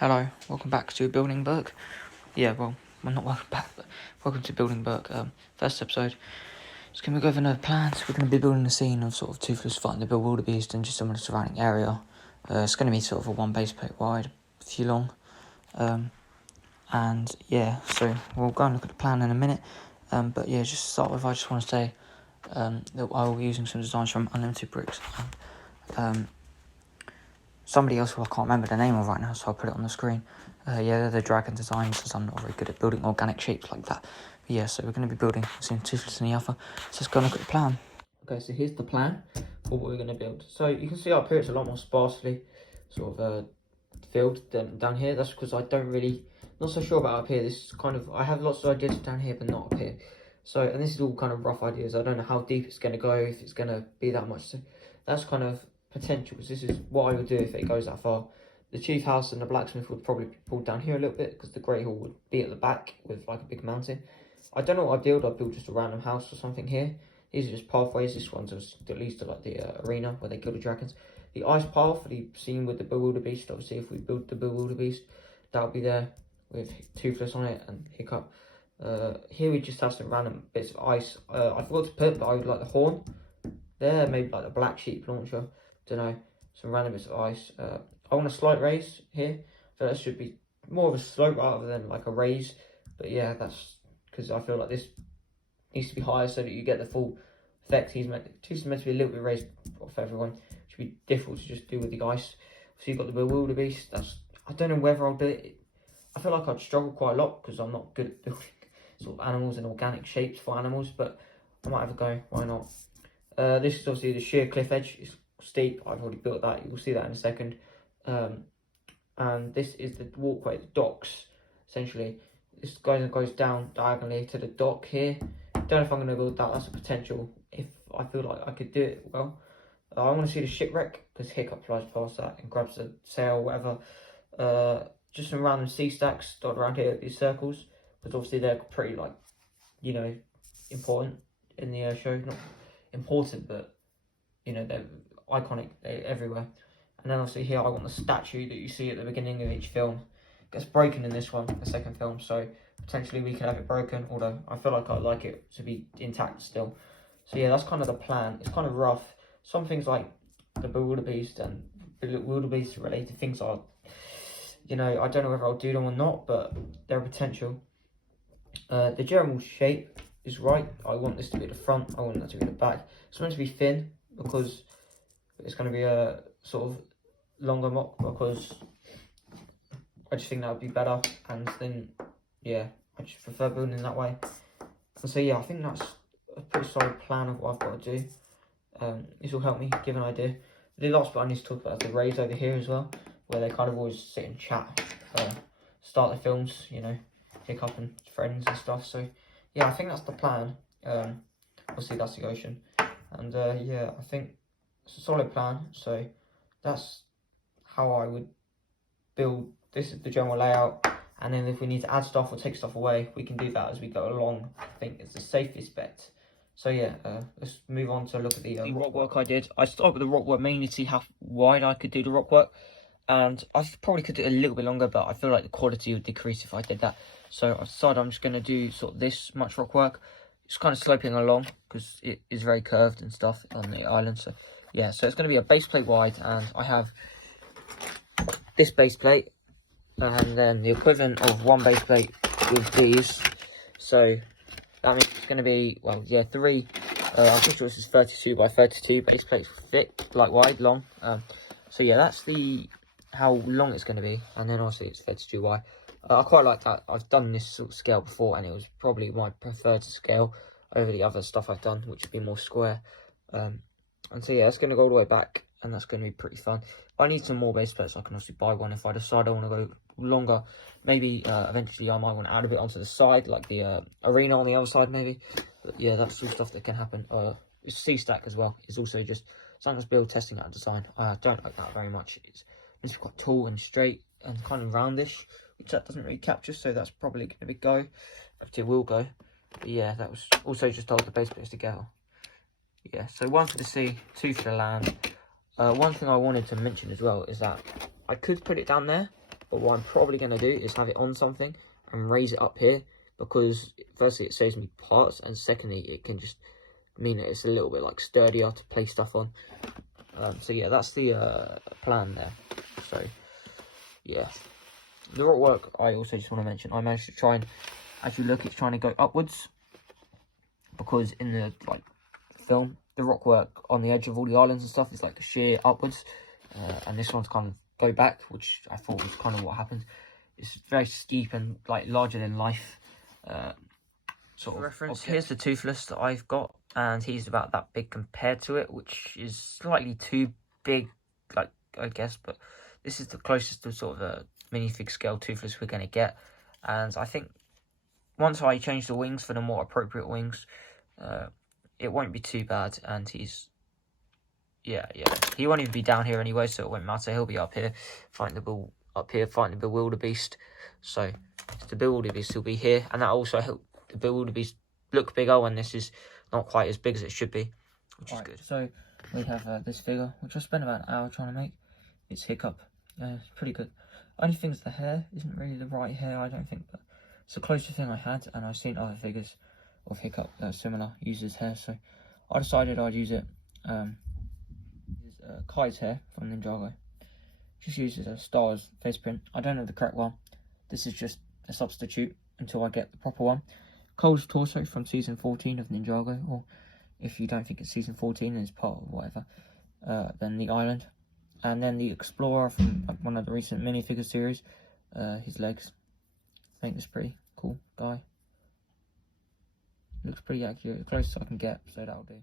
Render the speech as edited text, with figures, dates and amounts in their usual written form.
Hello, welcome back to Building Berk. Yeah, well, not welcome back, but welcome to Building Berk. First episode, just going to go over no plans. We're going to be building a scene of sort of Toothless fighting the wildebeest and just some of the surrounding area. It's going to be sort of a one base plate wide, a few long. And yeah, so we'll go and look at the plan in a minute. But yeah, just to start with, I just want to say that I will be using some designs from Unlimited Bricks. Somebody else who I can't remember the name of right now, so I'll put it on the screen. Yeah, they're the dragon designs, as I'm not very good at building organic shapes like that. But yeah, so we're going to be building soon Toothless in the alpha. So let's go and look at the plan. Okay, so here's the plan for what we're going to build. So you can see up here it's a lot more sparsely sort of filled than down here. That's because I don't really, not so sure about up here. This is kind of, I have lots of ideas down here, but not up here. So, and this is all kind of rough ideas. I don't know how deep it's going to go, if it's going to be that much. So that's kind of potential, because this is what I would do if it goes that far. The chief house and the blacksmith would probably be pulled down here a little bit, because the great hall would be at the back with like a big mountain. I don't know what I'd build. I'd build just a random house or something here. These are just pathways. This one's at least to like the arena where they kill the dragons. The ice path, the scene with the bewildebeest. Obviously, if we build the bewildebeest, that'll be there with Toothless on it and Hiccup. Here we just have some random bits of ice. I forgot to put, but I would like the horn there, maybe like the black sheep launcher. Don't know, some random bits of ice. I want a slight raise here, so that should be more of a slope rather than like a raise. But yeah, that's because I feel like this needs to be higher so that you get the full effect. Toothless meant to be a little bit raised off everyone. Should be difficult to just do with the ice. So you've got the bewildebeest. I don't know whether I'll do it. I feel like I'd struggle quite a lot because I'm not good at building sort of animals and organic shapes for animals, but I might have a go. Why not? This is obviously the sheer cliff edge. It's steep. I've already built that. You'll see that in a second. And this is the walkway, the docks, essentially. This goes down diagonally to the dock here. Don't know if I'm going to build that. That's a potential if I feel like I could do it well. I want to see the shipwreck because Hiccup flies past that and grabs the sail or whatever. Just some random sea stacks dotted around here at these circles, because obviously they're pretty, like, you know, important in the show. Not important, but you know, they're iconic. They're everywhere. And then obviously here I want the statue that you see at the beginning of each film. It gets broken in this one, the second film, so potentially we could have it broken, although I feel like I'd like it to be intact still. So yeah, that's kind of the plan. It's kind of rough. Some things like the bewildebeest and wildebeest related things are, you know, I don't know whether I'll do them or not, but they're a potential. The general shape is right. I want this to be the front. I want that to be the back. It's meant to be thin because it's going to be a sort of longer mock, because I just think that would be better. And then, yeah, I just prefer building that way. And so, yeah, I think that's a pretty solid plan of what I've got to do. This will help me give an idea. The last bit I need to talk about is the raids over here as well, where they kind of always sit and chat, start the films, you know, Hiccup and friends and stuff. So yeah, I think that's the plan. Obviously that's the ocean, and yeah, I think it's a solid plan. So that's how I would build. This is the general layout, and then if we need to add stuff or take stuff away, we can do that as we go along. I think it's the safest bet. So yeah, let's move on to look at the rock work I did. I started with the rock work mainly to see how wide I could do the rock work, and I probably could do it a little bit longer, but I feel like the quality would decrease if I did that. So I decided I'm just going to do sort of this much rock work. It's kind of sloping along because it is very curved and stuff on the island. So yeah, so it's going to be a base plate wide, and I have this base plate and then the equivalent of one base plate with these. So that means it's going to be, well, yeah, three. I'm pretty sure this is 32 by 32 base plates, thick, like wide, long. So yeah, that's how long it's going to be, and then obviously it's 32 wide. I quite like that. I've done this sort of scale before, and it was probably my preferred scale over the other stuff I've done, which would be more square. And so yeah, it's going to go all the way back, and that's going to be pretty fun. I need some more base plates. I can obviously buy one if I decide I want to go longer. Maybe eventually I might want to add a bit onto the side, like the arena on the other side maybe. But yeah, that's all stuff that can happen. It's C-stack as well. It's also just something build testing out design. I don't like that very much. It's meant to be quite tall and straight and kind of roundish, which that doesn't really capture, so that's probably going to be go. It will go. But yeah, that was also just told the base plates together. Yeah, so one for the sea, two for the land. One thing I wanted to mention as well is that I could put it down there, But what I'm probably going to do is have it on something and raise it up here, because firstly it saves me parts, and secondly it can just mean that it's a little bit like sturdier to place stuff on. So yeah, that's the plan there. So yeah, the rock work, I also just want to mention, I managed to try and, as you look, it's trying to go upwards, because in the like film, the rock work on the edge of all the islands and stuff is like sheer upwards, and this one's kind of go back, which I thought was kind of what happened. It's very steep and like larger than life sort of reference. Here's the Toothless that I've got, and he's about that big compared to it, which is slightly too big, like, I guess, but this is the closest to sort of a minifig scale Toothless we're going to get. And I think once I change the wings for the more appropriate wings, it won't be too bad. And he's, yeah, he won't even be down here anyway, so it won't matter. He'll be up here fighting the wildebeest. So the wildebeest will be here, and that also helped the wildebeest look bigger when this is not quite as big as it should be, which is good. So we have this figure, which I spent about an hour trying to make. It's Hiccup. It's pretty good. Only thing is the hair isn't really the right hair, I don't think, but it's the closest thing I had, and I've seen other figures of Hiccup that are similar, use his hair, so I decided I'd use it. Kai's hair from Ninjago. Just uses a Star's face print. I don't know the correct one. This is just a substitute until I get the proper one. Cole's torso from season 14 of Ninjago, or if you don't think it's season 14 and it's part of whatever, then the island. And then the Explorer from one of the recent minifigure series, his legs. I think it's pretty cool guy. Looks pretty accurate, as close as I can get, so that'll do.